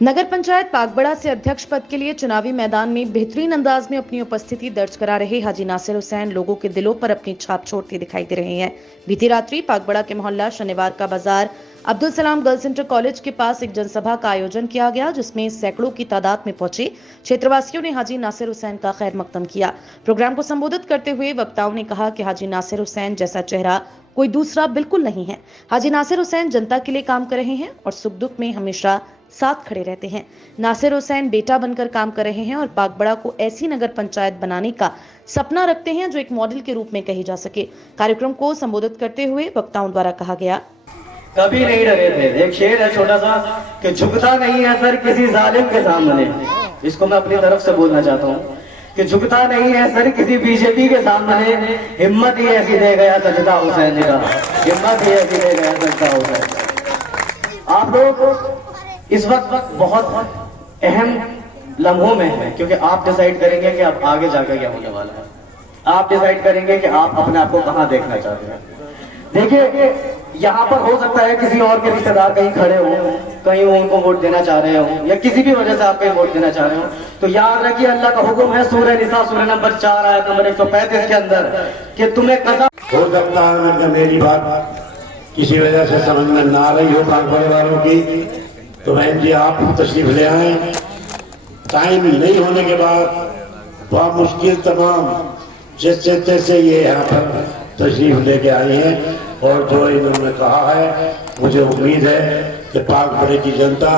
नगर पंचायत पागबड़ा से अध्यक्ष पद के लिए चुनावी मैदान में बेहतरीन अंदाज में अपनी उपस्थिति दर्ज करा रहे हाजी नासिर हुसैन लोगों के दिलों पर अपनी छाप छोड़ते दिखाई दे रहे हैं। बीती रात्रि पागबड़ा के मोहल्ला शनिवार का बाजार Abdul Salam girls inter college के पास एक जनसभा का आयोजन किया गया, जिसमें सैकड़ों की तादाद में पहुंचे क्षेत्रवासियों ने हाजी नासिर हुसैन का खैर मकदम किया। प्रोग्राम को संबोधित करते हुए वक्ताओं ने कहा कि हाजी नासिर हुसैन जैसा चेहरा कोई दूसरा बिल्कुल नहीं है। हाजी नासिर हुसैन जनता के लिए काम कर रहे हैं और सुख दुख में हमेशा साथ खड़े रहते हैं। नासिर हुसैन बेटा बनकर काम कर रहे हैं और पागबड़ा को ऐसी नगर पंचायत बनाने का सपना रखते हैं जो एक मॉडल के रूप में कही जा सके। कार्यक्रम को संबोधित करते हुए वक्ताओं द्वारा कहा गया, कभी नहीं डरे थे। एक शेर है छोटा सा कि झुकता नहीं है सर किसी जालिम के सामने। इसको मैं अपनी तरफ से बोलना चाहता हूँ कि झुकता नहीं है सर किसी बीजेपी के सामने। हिम्मत ही ऐसी दे गया सजदा हुसैन का, हिम्मत ही ऐसी दे गया सजदा हुसैन। आप लोग इस वक्त बहुत अहम लम्हों में है, क्योंकि आप डिसाइड करेंगे कि आप आगे जाकर क्या होने वाला है। आप डिसाइड करेंगे कि आप अपने आप को कहां देखना चाहते हैं। देखिए, यहाँ पर हो सकता है किसी और के रिश्तेदार कहीं खड़े हो, कहीं वो उनको वोट देना चाह रहे हो, या किसी भी वजह से आप कहीं वोट देना चाह रहे हो, तो याद रखिए अल्लाह का हुक्म है सूरह निसा सूरह नंबर 4 आयत नंबर 135 के अंदर कि तुम्हें कसम हो सकता है अगर मेरी बात किसी वजह से समझ में ना आ रही हो पागबड़े वालों की, तो बहन जी आप तशरीफ ले आए। टाइम नहीं होने के बाद बहुत मुश्किल तमाम जैसे तैसे ये यहाँ पर तशरीफ लेके आई हैं, और जो इन्होंने कहा है मुझे उम्मीद है कि पागबड़े की जनता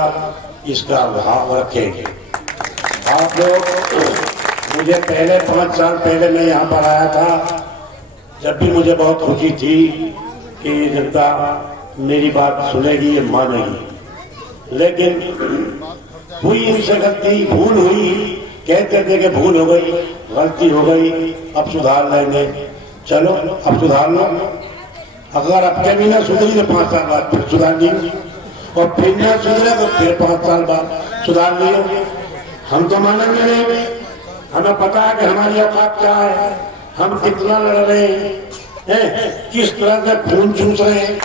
इसका भाव रखेगी। आप लोग मुझे पहले 5 साल पहले मैं यहाँ पर आया था, जब भी मुझे बहुत खुशी थी कि ये जनता मेरी बात सुनेगी, ये मानेगी, लेकिन हुई इनसे गलती, भूल हुई। कहते थे कि भूल हो गई, गलती हो गई, अब सुधार लेंगे। चलो अब सुधार लो। अगर अब के भी ना सुधरी तो 5 साल बाद फिर सुधार लेंगे, और फिर ना सुधरे तो फिर 5 साल बाद सुधार लेंगे। हम तो मानेंगे नहीं, हमें पता है कि हमारी औकात क्या है, हम कितना लड़ रहे हैं, किस तरह से खून चूस रहे हैं।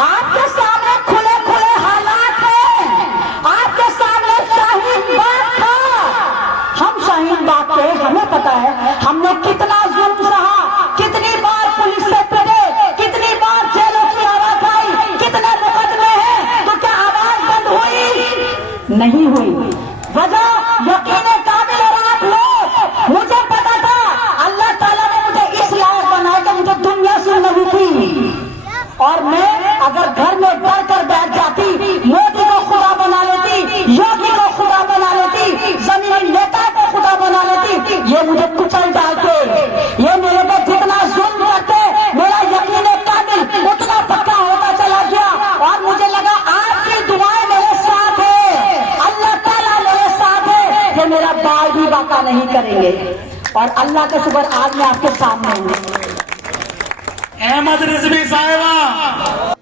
आपके सामने खुले खुले हालात हैं, आपके सामने शाहीन बाग था। हम शाहीन बाग के, हमें पता है हमने कितना जुल्म सहा, कितनी बार पुलिस से पिटे, कितनी बार जेलों की आवाज आई, कितने मुकदमे हैं, तो क्या आवाज बंद हुई? नहीं हुई। वजह यकीन काबिल और आप लोग। मुझे पता था अल्लाह ताला ने मुझे इस लायक बनाया कि मुझे दुनिया से नहीं थी, और मैं अगर घर में डर कर बैठ जाती, मोदी को खुदा बना लेती, योगी को खुदा बना लेती, जमीनी नेता को खुदा बना लेती, ये मुझे कुचल डालते, ये मेरे पे जितना जुल्म करते, मेरा यकीन काबिल उतना पक्का होता चला गया। और मुझे लगा आपकी दुआएं मेरे साथ है, अल्लाह ताला मेरे साथ है, ये मेरा बाल भी बाका नहीं करेंगे। और अल्लाह के शुक्र आज मैं आपके सामने हूँ। अहमद रिजवी साहिबा।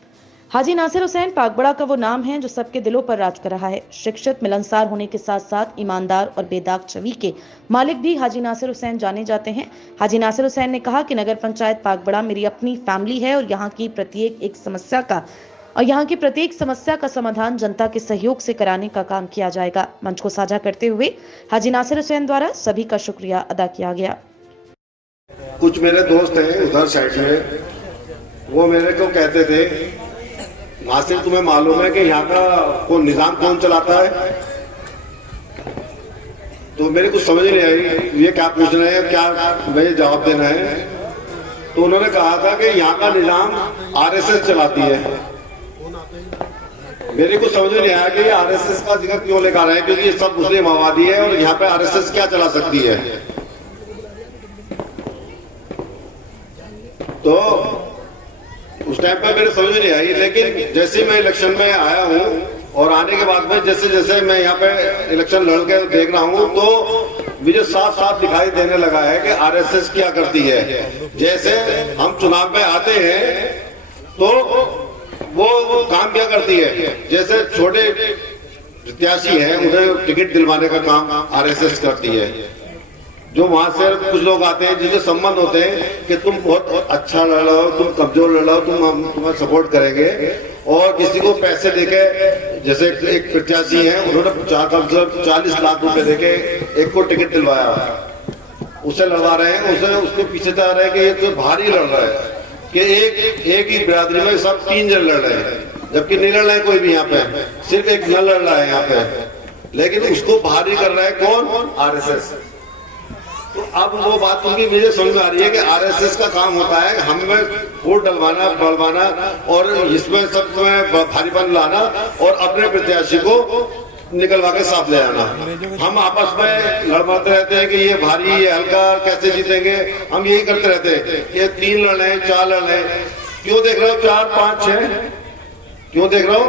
हाजी नासिर हुसैन पागबड़ा का वो नाम है जो सबके दिलों पर राज कर रहा है। शिक्षित, मिलनसार होने के साथ साथ ईमानदार और बेदाग छवि के मालिक भी हाजी नासिर हुसैन जाने जाते हैं। हाजी नासिर हुसैन ने कहा कि नगर पंचायत पागबड़ा मेरी अपनी फैमिली है और यहाँ की प्रत्येक समस्या का समाधान जनता के सहयोग से कराने का काम किया जाएगा। मंच को साझा करते हुए हाजी नासिर हुसैन द्वारा सभी का शुक्रिया अदा किया गया। कुछ मेरे दोस्त हैं उधर साइड में, वो मेरे को कहते थे नासिर तुम्हें मालूम है कि यहाँ का निजाम कौन चलाता है? तो मेरे को समझ नहीं आई ये क्या पूछ रहे हैं, क्या मुझे जवाब देना है। तो उन्होंने कहा था कि यहाँ का निजाम आरएसएस चलाती है। मेरे को समझ नहीं आया कि ये आरएसएस का जिक्र क्यों लेकर आ रहे हैं, क्योंकि ये सब मुस्लिम आबादी है और यहाँ पे आरएसएस क्या चला सकती है। तो उस टाइम पर मेरे समझ में नहीं आई, लेकिन जैसे मैं इलेक्शन में आया हूँ और आने के बाद में जैसे जैसे मैं यहाँ पे इलेक्शन लड़ के देख रहा हूँ, तो मुझे साफ साफ दिखाई देने लगा है कि आरएसएस क्या करती है। जैसे हम चुनाव में आते हैं तो वो काम क्या करती है, जैसे छोटे प्रत्याशी हैं उन्हें टिकट दिलवाने का काम आरएसएस करती है। जो वहां से कुछ लोग आते हैं जिनसे संबंध होते हैं कि तुम बहुत अच्छा लड़ रहे हो, तुम कमजोर लड़ रहे हो, तुम हम तुम्हें सपोर्ट करेंगे, और किसी को पैसे देके, जैसे एक प्रत्याशी है उन्होंने 40 लाख रुपए देके एक को टिकट दिलवाया, उसे लड़वा रहे हैं, उसे उसके पीछे जा रहे हैं कि ये तो भारी लड़ रहा है कि एक ही बिरादरी में सब 3 जन लड़ रहे हैं, जबकि नहीं लड़ रहे हैं कोई भी यहाँ पे, सिर्फ एक जन लड़ रहा है यहाँ पे, लेकिन उसको भारी कर रहा है कौन? आरएसएस। तो अब वो बात उनकी मुझे समझ में आ रही है कि आरएसएस का काम होता है हमें वोट डलवाना और इसमें सब में भारीपन लाना और अपने प्रत्याशी को निकलवा के साथ ले आना। हम आपस में लड़वाते रहते हैं कि ये भारी, ये हल्का, कैसे जीतेंगे, हम यही करते रहते हैं। ये 3 लड़ रहे हैं, 4 लड़ रहे हैं, क्यों देख रहे हो 4, 5, 6 क्यों देख रहे हो?